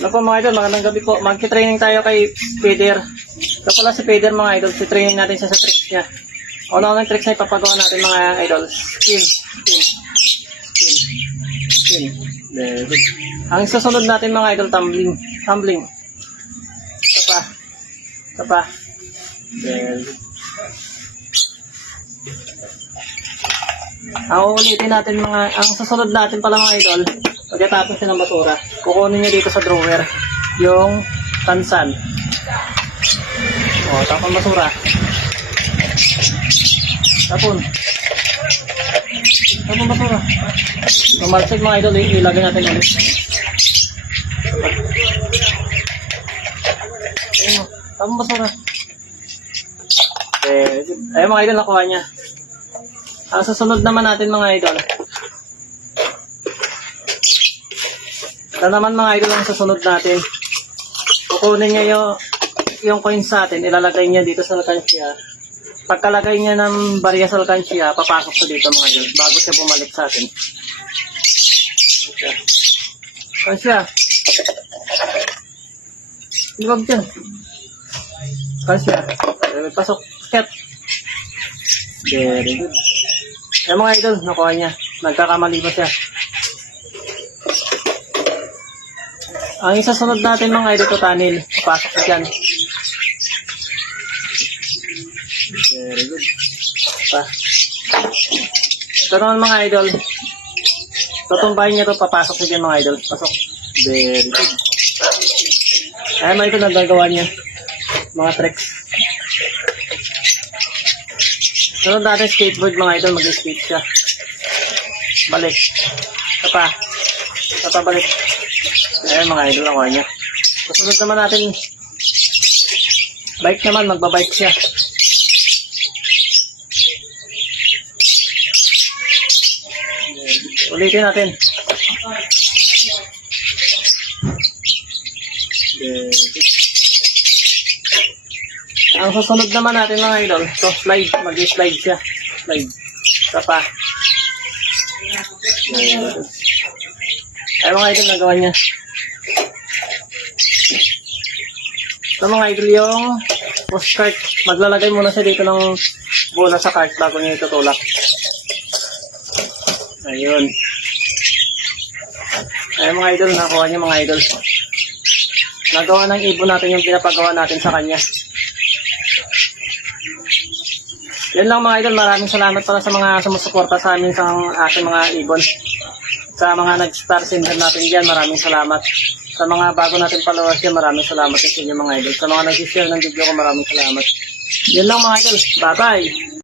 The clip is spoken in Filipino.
Ano po mga idol, magandang gabi po. Magki-training tayo kay Peter. Ito pala si Peter mga idol. Si-training natin siya sa tricks niya. Ano-ano yung tricks na ipapagawa natin mga idol? Spin. Very good. Ang susunod natin mga idol, tumbling. Ito pa. Very good. Ang ulitin natin ang susunod natin pala mga idol, pagkatapos siya ng basura, kukunin niya dito sa drawer yung tansan. O, tapon basura. Tapon basura. Mamalsig mga idol, ilagay natin ulit. Tapon basura. Ayun mga idol, nakuha niya. Ang susunod naman natin mga idol. Ito naman mga idol ang susunod natin. Kukunin niya yung coins sa atin, ilalagay niya dito sa alkansya. Pagkalagay niya ng barya sa alkansya, papasok sa dito mga idol, bago siya bumalik sa atin. Alkansya. Iwag dyan. Alkansya. Pasok. Ket. Very good. Eh mga idol, nakuha niya. Nagkakamali pa siya. Ang isasunod natin mga idol, tunnel. Papasok na dyan. Very good. Ito naman mga idol. Tutumbahin niya ito, papasok na dyan mga idol. Pasok. Very good. Ayan mga idol, nagagawa niya. Mga tricks. Sunod natin skateboard mga idol, mag-skate siya. Balik. Ito balik. Ayan mga idol, nakuha niya. Susunod naman natin, bike naman, magbabike siya. Ulitin natin. Ang susunod naman natin mga idol, so slide, mag-slide siya. Slide. Tapa. Ay mga idol, nagawa niya. Ito mga idol yung push cart. Maglalagay muna siya dito ng bola sa cart bago niya itutulak. Ayun. Ay mga idol, nakuha niya mga idol. Nagawa ng ibon natin yung pinapagawa natin sa kanya. Yan lang mga idol, maraming salamat pala sa mga sumusuporta sa amin sa ating mga ibon. Sa mga nag-star sender natin dyan, maraming salamat. Sa mga bago natin followers dyan, maraming salamat sa inyo mga idol. Sa mga nag-share ng video ko, maraming salamat. Yan lang mga idol, bye bye!